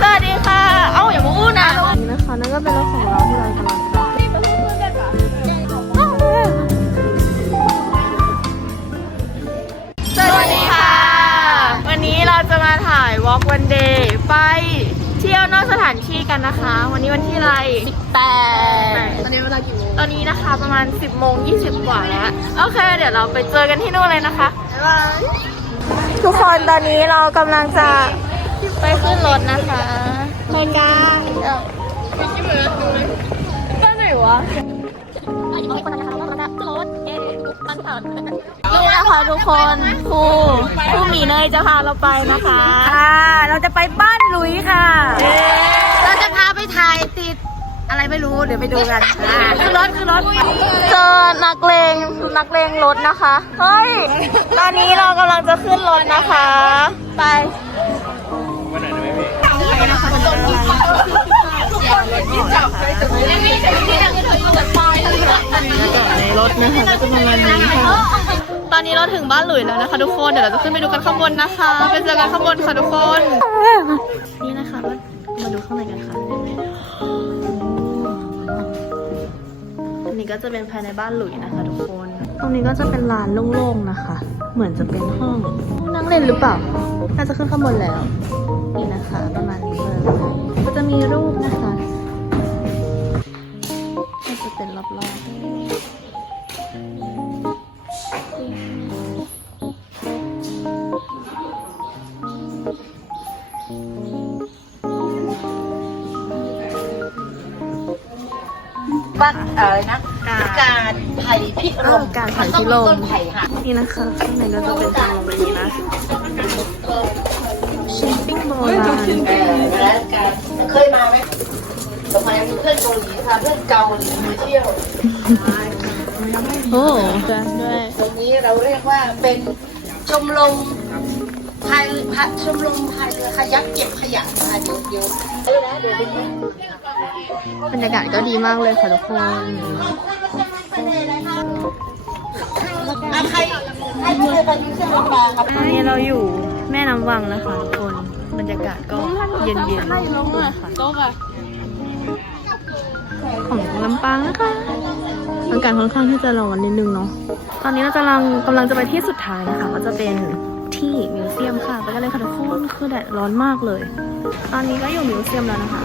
สวัสดีค่ะ เอ้าอย่ามาอู้นะนี่นะคะนั่นก็เป็นรถของเราที่เรากำลังจะสวัสดีค่ะ วันนี้เราจะมาถ่ายวอล์กวันเดย์ไปเที่ยวนอกสถานที่กันนะคะ วันนี้วันที่อะไรปดตอนนี้เวลากี่โมงตอนนี้นะคะประมาณ 10โมง20 กว่าแล้ว โอเค เดี๋ยวเราไปเจอกันที่นู่นเลยนะคะ บ๊ายบาย ทุกคนตอนนี้เรากำลังจะไปขึ้นรถนะคะไปกันไปไหนวะนี่นะคะทุกคนครูครูหมีเนยจะพาเราไปนะคะ ค่ะ เราจะไปบ้านหลุยค่ะ เราจะพาไปถ่ายติด อะไรไม่รู้เดี๋ยวไปดูกันอ่าคือรถคือรถเจอนักเลงนักเลงรถนะคะเฮ้ยตอนนี้เรากำลังจะขึ้นรถนะคะ ไปในรถนะคะก็จะประมาณนี้ค่ะตอนนี้เราถึงบ้านหลุยแล้วนะคะ ทุกคนเดี๋ยวเราจะขึ้นไปดูกันข้างบนนะคะไปเจอกันข้างบนค่ะทุกคนนี่นะคะก็มาดูข้างในกันค่ะ นี้ก็จะเป็นภายในบ้านหลุยนะคะทุกคน ตรงนี้ก็จะเป็นลานโล่งๆนะคะ เหมือนจะเป็นห้องนั่งเล่นหรือเปล่า น่าจะขึ้นข้างบนแล้ว นี่นะคะ ประมาณนี้เลยก็จะมีรูปนะคะก็จะเป็นรอบๆ บ้านอะไรนะการไผ่พิรมการไผ่พิรมต้นไผ่ค่ะนี่นะคะข้างในก็จะเป็นทางลงแบบนี้นะชิปปิ้งโบราณเออแล้วการเคยมาไหมสมัยมีเพื่อนเกาหลีค่ะเพื่อนเกาหลีมาเที่ยวโอ้ด้วยด้วยตรงนี้เราเรียกว่าเป็นชมรม พายพะชมรมพายเรือคายักเก็บขยะค่ะเดี๋ยวเดี๋ยวเออนะเดี๋ยวไปดูบรรยากาศก็ดีมากเลยค่ะทุกคนอะใครใครไม่เคยไปดูเส้นลำปางครับอันนี้เราอยู่แม่น้ำวังนะคะทุกคนบรรยากาศก็เย็นๆค่ะของลำปางนะคะอากาศค่อนข้างที่จะร้อนนิดนึงเนาะ ตอนนี้เรากำลังกำลังจะไปที่สุดท้ายนะคะ ก็จะเป็นที่มิ คือแดดร้อนมากเลย ตอนนี้ก็อยู่มิวเซียมแล้วนะคะ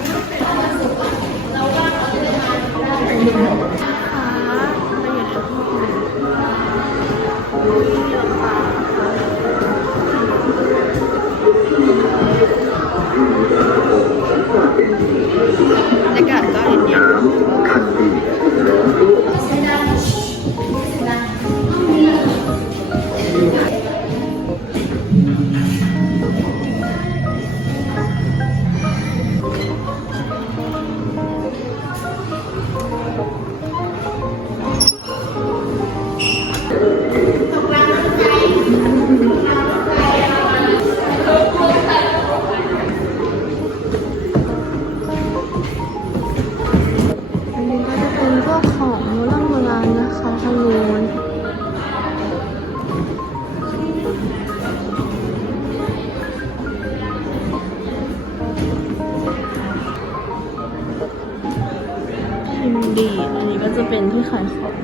จะเป็นที่ขายของ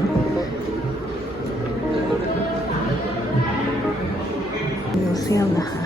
มิวเซียมนะคะ